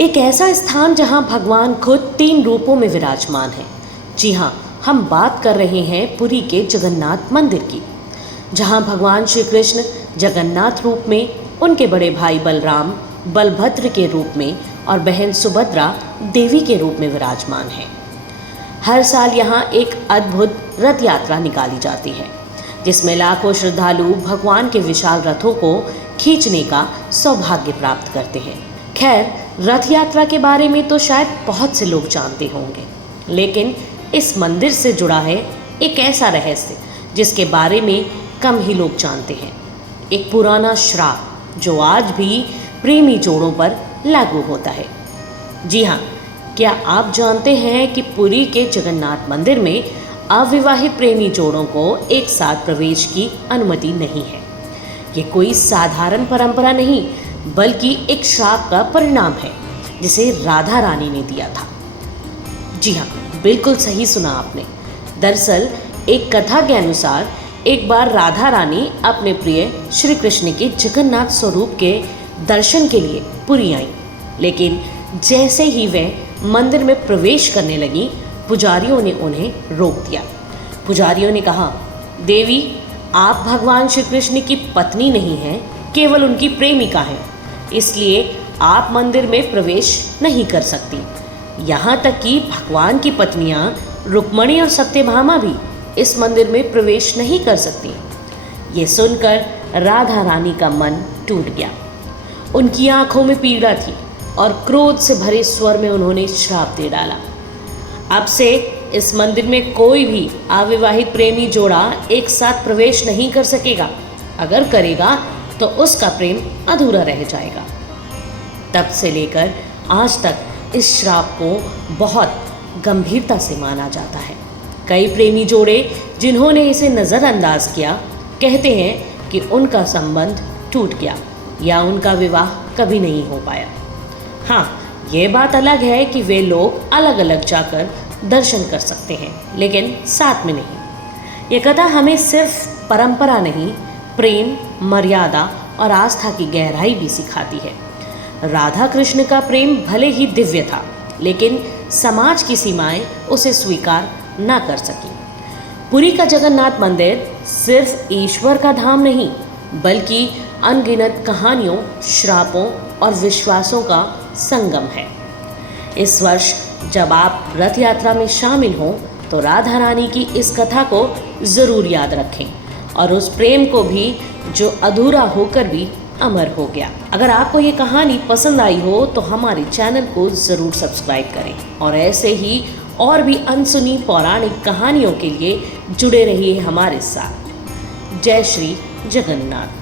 एक ऐसा स्थान जहां भगवान खुद 3 रूपों में विराजमान है। जी हाँ, हम बात कर रहे हैं पुरी के जगन्नाथ मंदिर की, जहां भगवान श्री कृष्ण जगन्नाथ रूप में, उनके बड़े भाई बलराम बलभद्र के रूप में और बहन सुभद्रा देवी के रूप में विराजमान हैं। हर साल यहाँ एक अद्भुत रथ यात्रा निकाली जाती है, जिसमें लाखों श्रद्धालु भगवान के विशाल रथों को खींचने का सौभाग्य प्राप्त करते हैं। खैर, रथ यात्रा के बारे में तो शायद बहुत से लोग जानते होंगे, लेकिन इस मंदिर से जुड़ा है एक ऐसा रहस्य जिसके बारे में कम ही लोग जानते हैं। एक पुराना श्राप जो आज भी प्रेमी जोड़ों पर लागू होता है। जी हाँ, क्या आप जानते हैं कि पुरी के जगन्नाथ मंदिर में अविवाहित प्रेमी जोड़ों को एक साथ प्रवेश की अनुमति नहीं है। ये कोई साधारण परंपरा नहीं, बल्कि एक श्राप का परिणाम है जिसे राधा रानी ने दिया था। जी हाँ, बिल्कुल सही सुना आपने। दरअसल एक कथा के अनुसार एक बार राधा रानी अपने प्रिय श्री कृष्ण के जगन्नाथ स्वरूप के दर्शन के लिए पुरी आई, लेकिन जैसे ही वह मंदिर में प्रवेश करने लगी, पुजारियों ने उन्हें रोक दिया। पुजारियों ने कहा, देवी, आप भगवान श्री कृष्ण की पत्नी नहीं हैं, केवल उनकी प्रेमिका हैं, इसलिए आप मंदिर में प्रवेश नहीं कर सकती। यहाँ तक कि भगवान की पत्नियाँ रुक्मणी और सत्यभामा भी इस मंदिर में प्रवेश नहीं कर सकती। ये सुनकर राधा रानी का मन टूट गया। उनकी आंखों में पीड़ा थी और क्रोध से भरे स्वर में उन्होंने श्राप दे डाला, अब से इस मंदिर में कोई भी अविवाहित प्रेमी जोड़ा एक साथ प्रवेश नहीं कर सकेगा। अगर करेगा तो उसका प्रेम अधूरा रह जाएगा। तब से लेकर आज तक इस श्राप को बहुत गंभीरता से माना जाता है। कई प्रेमी जोड़े जिन्होंने इसे नज़रअंदाज किया कहते हैं कि उनका संबंध टूट गया या उनका विवाह कभी नहीं हो पाया। हाँ, ये बात अलग है कि वे लोग अलग अलग जाकर दर्शन कर सकते हैं, लेकिन साथ में नहीं। ये कथा हमें सिर्फ परंपरा नहीं, प्रेम, मर्यादा और आस्था की गहराई भी सिखाती है। राधा कृष्ण का प्रेम भले ही दिव्य था, लेकिन समाज की सीमाएं उसे स्वीकार ना कर सकी। पुरी का जगन्नाथ मंदिर सिर्फ ईश्वर का धाम नहीं, बल्कि अनगिनत कहानियों, श्रापों और विश्वासों का संगम है। इस वर्ष जब आप रथ यात्रा में शामिल हों, तो राधा रानी की इस कथा को ज़रूर याद रखें और उस प्रेम को भी जो अधूरा होकर भी अमर हो गया। अगर आपको ये कहानी पसंद आई हो तो हमारे चैनल को ज़रूर सब्सक्राइब करें और ऐसे ही और भी अनसुनी पौराणिक कहानियों के लिए जुड़े रहिए हमारे साथ। जय श्री जगन्नाथ।